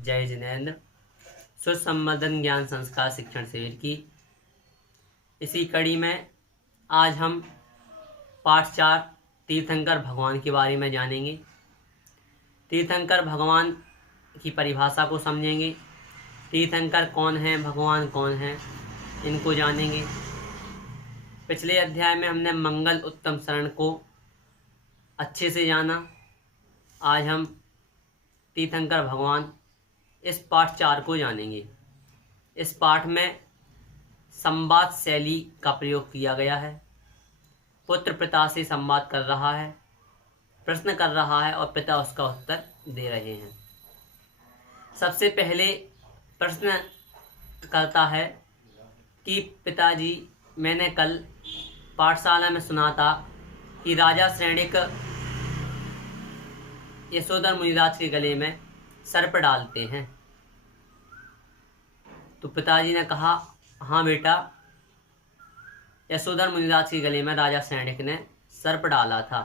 जय जिनेन्द्र। सुसंवर्धन ज्ञान संस्कार शिक्षण शिविर की इसी कड़ी में आज हम पाठ 4 तीर्थंकर भगवान के बारे में जानेंगे। तीर्थंकर भगवान की परिभाषा को समझेंगे। तीर्थंकर कौन है, भगवान कौन है, इनको जानेंगे। पिछले अध्याय में हमने मंगल उत्तम शरण को अच्छे से जाना। आज हम तीर्थंकर भगवान इस पाठ 4 को जानेंगे। इस पाठ में संवाद शैली का प्रयोग किया गया है। पुत्र पिता से संवाद कर रहा है, प्रश्न कर रहा है और पिता उसका उत्तर दे रहे हैं। सबसे पहले प्रश्न करता है कि पिताजी, मैंने कल पाठशाला में सुना था कि राजा श्रेणिक यशोधर मुनिराज के गले में सर्प डालते हैं। तो पिताजी ने कहा, हाँ बेटा, यशोधर मुनिराज के गले में राजा श्रेणिक ने सर्प डाला था।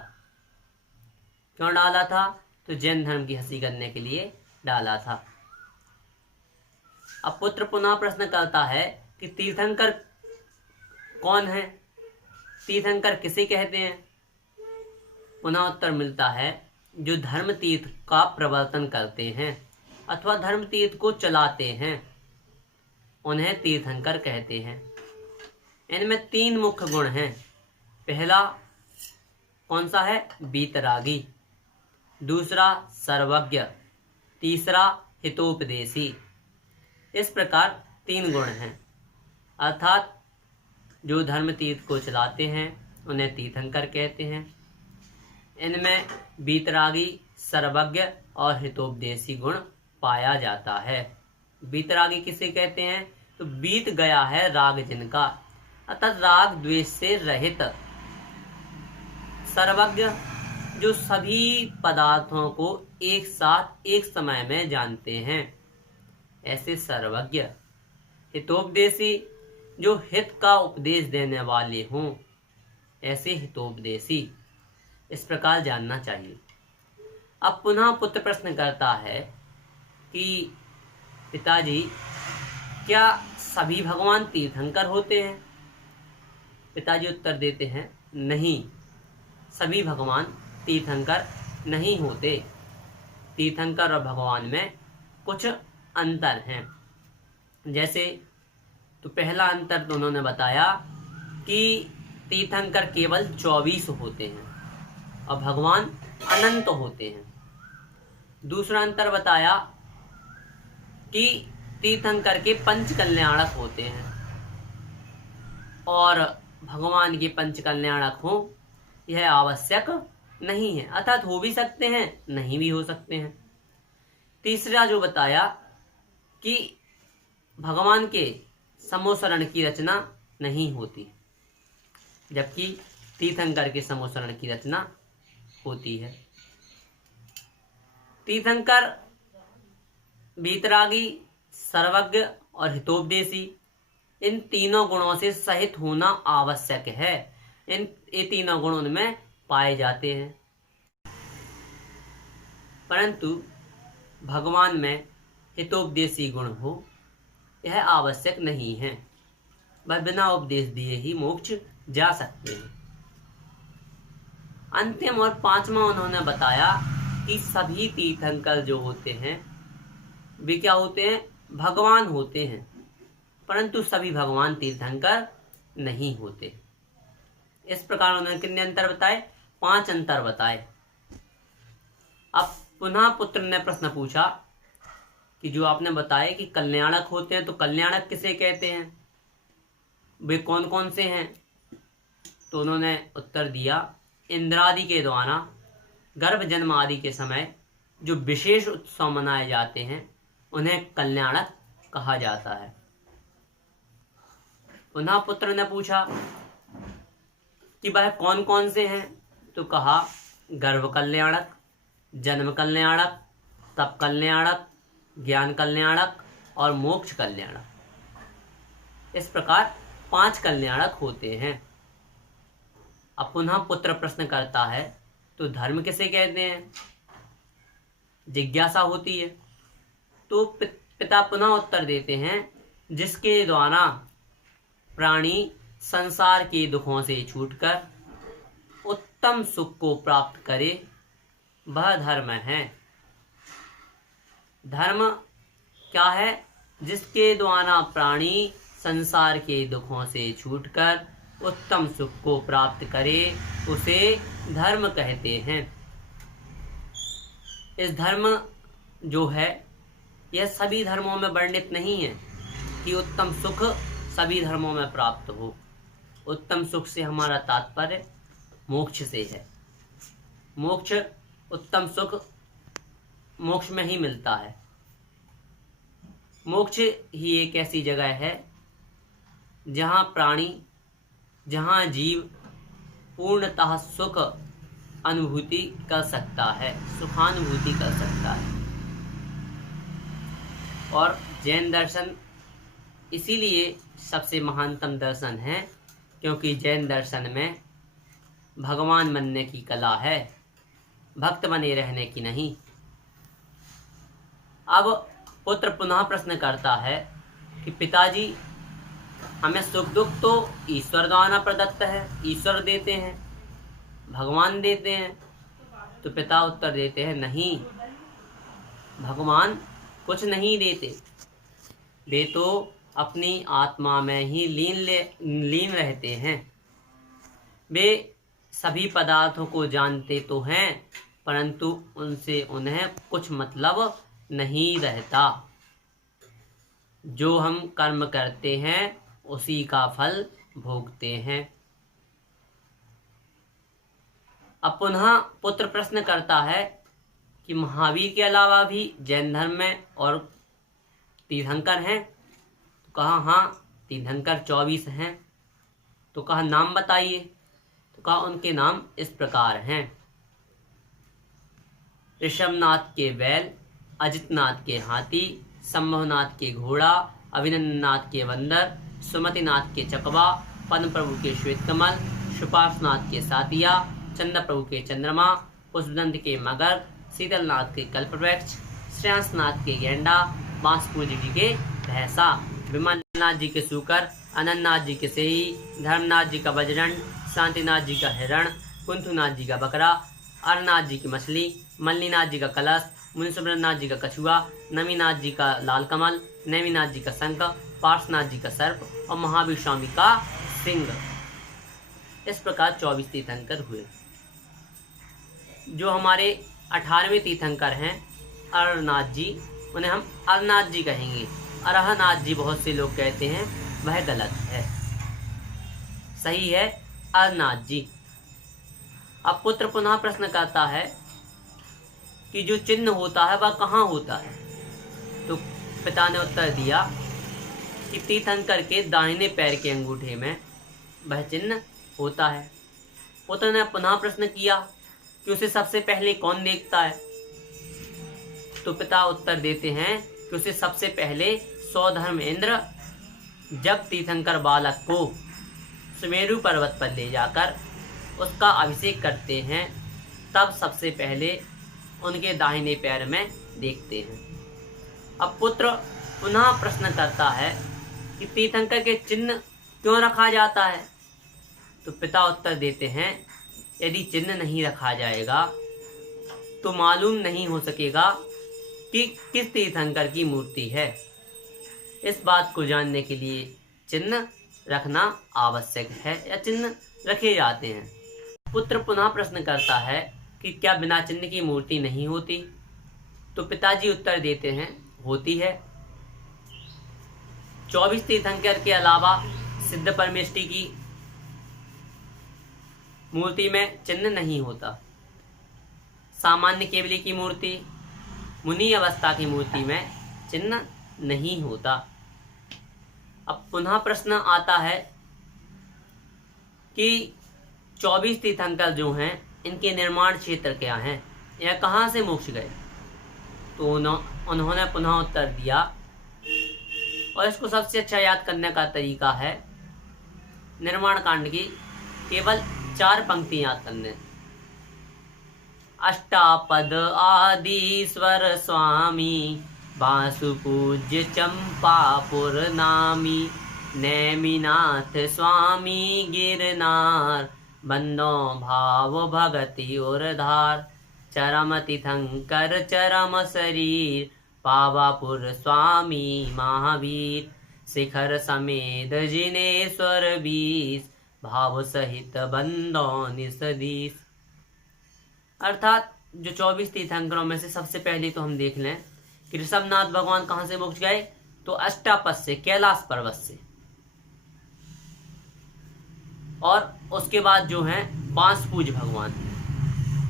क्यों डाला था? तो जैन धर्म की हंसी करने के लिए डाला था। अब पुत्र पुनः प्रश्न करता है कि तीर्थंकर कौन है, तीर्थंकर किसे कहते हैं? पुनः उत्तर मिलता है, जो धर्म तीर्थ का प्रवर्तन करते हैं अथवा धर्म तीर्थ को चलाते हैं, उन्हें तीर्थंकर कहते हैं। इनमें 3 मुख्य गुण हैं। पहला कौन सा है? वीतरागी। दूसरा सर्वज्ञ। तीसरा हितोपदेशी। इस प्रकार 3 गुण हैं। अर्थात जो धर्म तीर्थ को चलाते हैं उन्हें तीर्थंकर कहते हैं। इनमें वीतरागी, सर्वज्ञ और हितोपदेशी गुण पाया जाता है। वीतरागी किसे कहते हैं? तो बीत गया है राग जिनका, अर्थात राग द्वेष से रहित। सर्वज्ञ, जो सभी पदार्थों को एक साथ एक समय में जानते हैं, ऐसे सर्वज्ञ। हितोपदेशी, जो हित का उपदेश देने वाले हों, ऐसे हितोपदेशी। इस प्रकार जानना चाहिए। अब पुनः पुत्र प्रश्न करता है कि पिताजी, क्या सभी भगवान तीर्थंकर होते हैं? पिताजी उत्तर देते हैं, नहीं, सभी भगवान तीर्थंकर नहीं होते। तीर्थंकर और भगवान में कुछ अंतर हैं। जैसे तो पहला अंतर तो उन्होंने बताया कि तीर्थंकर केवल 24 होते हैं और भगवान अनंत होते हैं। दूसरा अंतर बताया कि तीर्थंकर के पंच कल्याणक होते हैं और भगवान के पंच कल्याणक हो यह आवश्यक नहीं है, अर्थात हो भी सकते हैं, नहीं भी हो सकते हैं। तीसरा जो बताया कि भगवान के समोसरण की रचना नहीं होती, जबकि तीर्थंकर के समोसरण की रचना होती है। तीर्थंकर वीतरागी, सर्वज्ञ और हितोपदेशी, इन तीनों गुणों से सहित होना आवश्यक है। ये तीनों गुण उनमें पाए जाते हैं, परंतु भगवान में हितोपदेशी गुण हो यह आवश्यक नहीं है। वह बिना उपदेश दिए ही मोक्ष जा सकते हैं। अंतिम और 5वां उन्होंने बताया कि सभी तीर्थंकर जो होते हैं वे क्या होते हैं? भगवान होते हैं, परंतु सभी भगवान तीर्थंकर नहीं होते। इस प्रकार उन्होंने कितने अंतर बताए? 5 अंतर बताए। अब पुनः पुत्र ने प्रश्न पूछा कि जो आपने बताया कि कल्याणक होते हैं, तो कल्याणक किसे कहते हैं? वे कौन कौन से हैं? तो उन्होंने उत्तर दिया, इंद्रादि के द्वारा गर्भ जन्म आदि के समय जो विशेष उत्सव मनाए जाते हैं उन्हें कल्याणक कहा जाता है। पुनः पुत्र ने पूछा कि वह कौन कौन से हैं? तो कहा, गर्भ कल्याणक, जन्म कल्याणक, तप कल्याणक, ज्ञान कल्याणक और मोक्ष कल्याणक। इस प्रकार 5 कल्याणक होते हैं। अब पुनः पुत्र प्रश्न करता है, तो धर्म किसे कहते हैं? जिज्ञासा होती है। तो पिता पुनः उत्तर देते हैं, जिसके द्वारा प्राणी संसार के दुखों से छूटकर उत्तम सुख को प्राप्त करे, वह धर्म है। धर्म क्या है? जिसके द्वारा प्राणी संसार के दुखों से छूटकर उत्तम सुख को प्राप्त करे, उसे धर्म कहते हैं। इस धर्म जो है यह सभी धर्मों में वर्णित नहीं है कि उत्तम सुख सभी धर्मों में प्राप्त हो। उत्तम सुख से हमारा तात्पर्य मोक्ष से है। मोक्ष, उत्तम सुख मोक्ष में ही मिलता है। मोक्ष ही एक ऐसी जगह है जहाँ प्राणी, जहाँ जीव पूर्णतः सुख अनुभूति कर सकता है, सुखानुभूति कर सकता है। और जैन दर्शन इसीलिए सबसे महानतम दर्शन है, क्योंकि जैन दर्शन में भगवान बनने की कला है, भक्त बने रहने की नहीं। अब पुत्र पुनः प्रश्न करता है कि पिताजी, हमें सुख दुख तो ईश्वर द्वारा प्रदत्त है, ईश्वर देते हैं, भगवान देते हैं। तो पिता उत्तर देते हैं, नहीं, भगवान कुछ नहीं देते। वे तो अपनी आत्मा में ही लीन रहते हैं। वे सभी पदार्थों को जानते तो हैं, परंतु उनसे उन्हें कुछ मतलब नहीं रहता। जो हम कर्म करते हैं उसी का फल भोगते हैं। अब पुनः पुत्र प्रश्न करता है कि महावीर के अलावा भी जैन धर्म में और तीर्थंकर हैं? तो कहा हाँ, तीर्थंकर 24 हैं। तो कहा नाम बताइए। तो कहा उनके नाम इस प्रकार हैं: ऋषभनाथ के बैल, अजितनाथ के हाथी, संभवनाथ के घोड़ा, अभिनंदनाथ के बंदर, सुमतिनाथ के चकवा, पद्म प्रभु के श्वेत कमल, सुपार्श्वनाथ के सातिया, चंद्र प्रभु के चंद्रमा, पुष्पदंत के मगर, शीतलनाथ के कल्पवृक्ष, श्रेयांसनाथ के गेंडा, बांसपुर जी के भैंसा, विमलनाथ जी के सूकर, अनंतनाथ जी के सेही, धर्मनाथ जी का बजरंड, शांतिनाथ जी का हिरण, कुंथुनाथ जी का बकरा, अरनाथ जी की मछली, मल्लीनाथ जी का कलश, मुनिसुब्रनाथ जी का कछुआ, नमीनाथ जी का लाल कमल, नैमीनाथ जी का शंख, पार्श्वनाथ जी का सर्प और महावीर स्वामी का सिंह। इस प्रकार 24 तीर्थंकर हुए। जो हमारे 18वें तीर्थंकर हैं अरनाथ जी, उन्हें हम अरनाथ जी कहेंगे। अरहनाथ जी बहुत से लोग कहते हैं, वह गलत है। सही है अरनाथ जी। अब पुत्र पुनः प्रश्न करता है कि जो चिन्ह होता है वह कहाँ होता है? तो पिता ने उत्तर दिया कि तीर्थंकर के दाहिने पैर के अंगूठे में वह चिन्ह होता है। पुत्र ने पुनः प्रश्न किया कि उसे सबसे पहले कौन देखता है? तो पिता उत्तर देते हैं कि उसे सबसे पहले सौधर्मेंद्र जब तीर्थंकर बालक को सुमेरु पर्वत पर ले जाकर उसका अभिषेक करते हैं, तब सबसे पहले उनके दाहिने पैर में देखते हैं। अब पुत्र पुनः प्रश्न करता है कि तीर्थंकर के चिन्ह क्यों रखा जाता है? तो पिता उत्तर देते हैं, यदि चिन्ह नहीं रखा जाएगा तो मालूम नहीं हो सकेगा कि किस तीर्थंकर की मूर्ति है। इस बात को जानने के लिए चिन्ह रखना आवश्यक है या चिन्ह रखे जाते हैं। पुत्र पुनः प्रश्न करता है कि क्या बिना चिन्ह की मूर्ति नहीं होती? तो पिताजी उत्तर देते हैं, होती है। 24 तीर्थंकर के अलावा सिद्ध परमेष्टि की मूर्ति में चिन्ह नहीं होता। सामान्य केवली की मूर्ति, मुनि अवस्था की मूर्ति में चिन्ह नहीं होता। अब पुनः प्रश्न आता है कि 24 तीर्थंकर जो हैं, इनके निर्माण क्षेत्र क्या हैं, यह कहाँ से मोक्ष गए? तो उन्होंने पुनः उत्तर दिया, और इसको सबसे अच्छा याद करने का तरीका है निर्माण कांड की केवल 4 पंक्ति याद करने। अष्टापद आदिश्वर स्वामी बासुपूज्य चंपापुर नामी, नेमिनाथ स्वामी गिरनार, बंदो भाव भगति और धार, चरम तीर्थंकर चरम शरीर, पावापुर स्वामी महावीर, शिखर समेत जिनेश्वर बीस, भाव सहित बंदो निसदीस। अर्थात जो 24 तीर्थंकरों में से सबसे पहले तो हम देख लें कि ऋषभनाथ भगवान कहाँ से मोक्ष गए, तो अष्टापद से, कैलाश पर्वत से। और उसके बाद जो है बांसपूज भगवान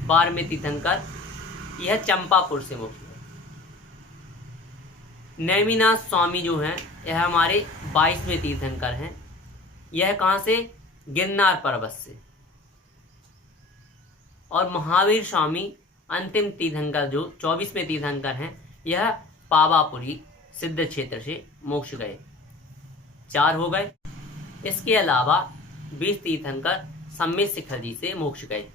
12वें तीर्थंकर, यह चंपापुर से मोक्ष गए। नेमिनाथ स्वामी जो हैं यह हमारे 22वें तीर्थंकर हैं। यह कहाँ से, गिरनार पर्वत से। और महावीर स्वामी अंतिम तीर्थंकर जो 24वें तीर्थंकर हैं, यह पावापुरी सिद्ध क्षेत्र से मोक्ष गए। 4 हो गए। इसके अलावा 20 तीर्थंकर सम्मित शिखर जी से मोक्ष गए।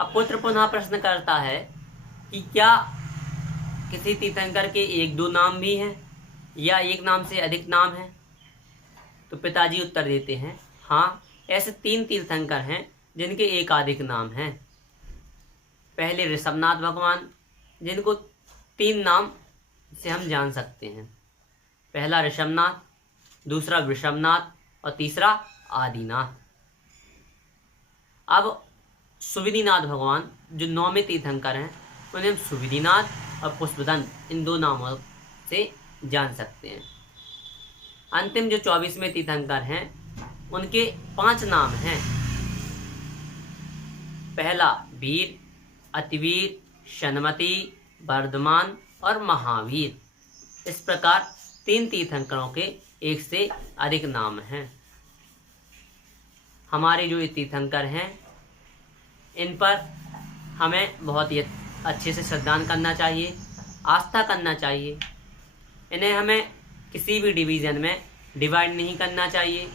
अब पुत्र पुनः प्रश्न करता है कि क्या किसी तीर्थंकर के 1-2 नाम भी हैं या एक नाम से अधिक नाम हैं? तो पिताजी उत्तर देते हैं, हाँ, ऐसे 3 तीर्थंकर हैं जिनके एकाधिक नाम हैं। पहले ऋषभनाथ भगवान, जिनको 3 नाम से हम जान सकते हैं। पहला ऋषभनाथ, दूसरा वृषभनाथ और तीसरा आदिनाथ। अब सुविधिनाथ भगवान जो 9वें तीर्थंकर हैं, उन्हें हम सुविधिनाथ और पुष्पदंत इन 2 नामों से जान सकते हैं। अंतिम जो 24वें तीर्थंकर हैं, उनके 5 नाम हैं। पहला वीर, अतिवीर, शनमती, वर्धमान और महावीर। इस प्रकार 3 तीर्थंकरों के 1 से अधिक नाम हैं। हमारे जो ये तीर्थंकर हैं, इन पर हमें बहुत ही अच्छे से श्रद्धान करना चाहिए, आस्था करना चाहिए। इन्हें हमें किसी भी डिवीज़न में डिवाइड नहीं करना चाहिए।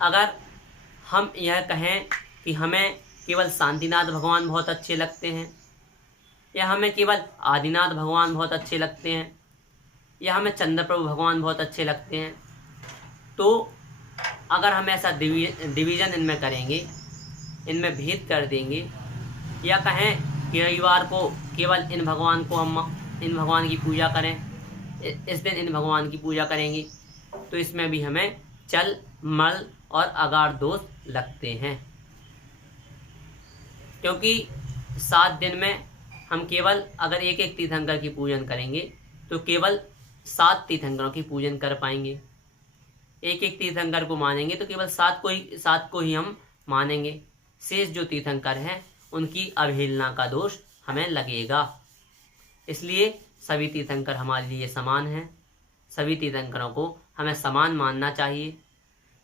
अगर हम यह कहें कि हमें केवल शांतिनाथ भगवान बहुत अच्छे लगते हैं, या हमें केवल आदिनाथ भगवान बहुत अच्छे लगते हैं, या हमें चंद्रप्रभु भगवान बहुत अच्छे लगते हैं, तो अगर हम ऐसा डिवीज़न इनमें करेंगे, इनमें भेद कर देंगे, या कहें कि रविवार को केवल इन भगवान की पूजा करें, इस दिन इन भगवान की पूजा करेंगे, तो इसमें भी हमें चल, मल और अगार दोष लगते हैं। क्योंकि 7 दिन में हम केवल अगर एक तीर्थंकर की पूजन करेंगे तो केवल 7 तीर्थंकरों की पूजन कर पाएंगे। एक तीर्थंकर को मानेंगे तो केवल 7 को ही हम मानेंगे। शेष जो तीर्थंकर हैं उनकी अवहेलना का दोष हमें लगेगा। इसलिए सभी तीर्थंकर हमारे लिए समान हैं। सभी तीर्थंकरों को हमें समान मानना चाहिए।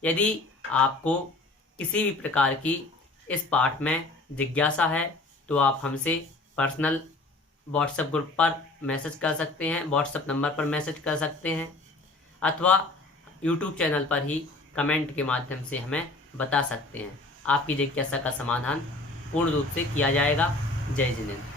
यदि आपको किसी भी प्रकार की इस पाठ में जिज्ञासा है तो आप हमसे पर्सनल व्हाट्सएप ग्रुप पर मैसेज कर सकते हैं, व्हाट्सएप नंबर पर मैसेज कर सकते हैं, अथवा यूट्यूब चैनल पर ही कमेंट के माध्यम से हमें बता सकते हैं। आपकी जिज्ञासा का समाधान पूर्ण रूप से किया जाएगा। जय जिनेंद्र।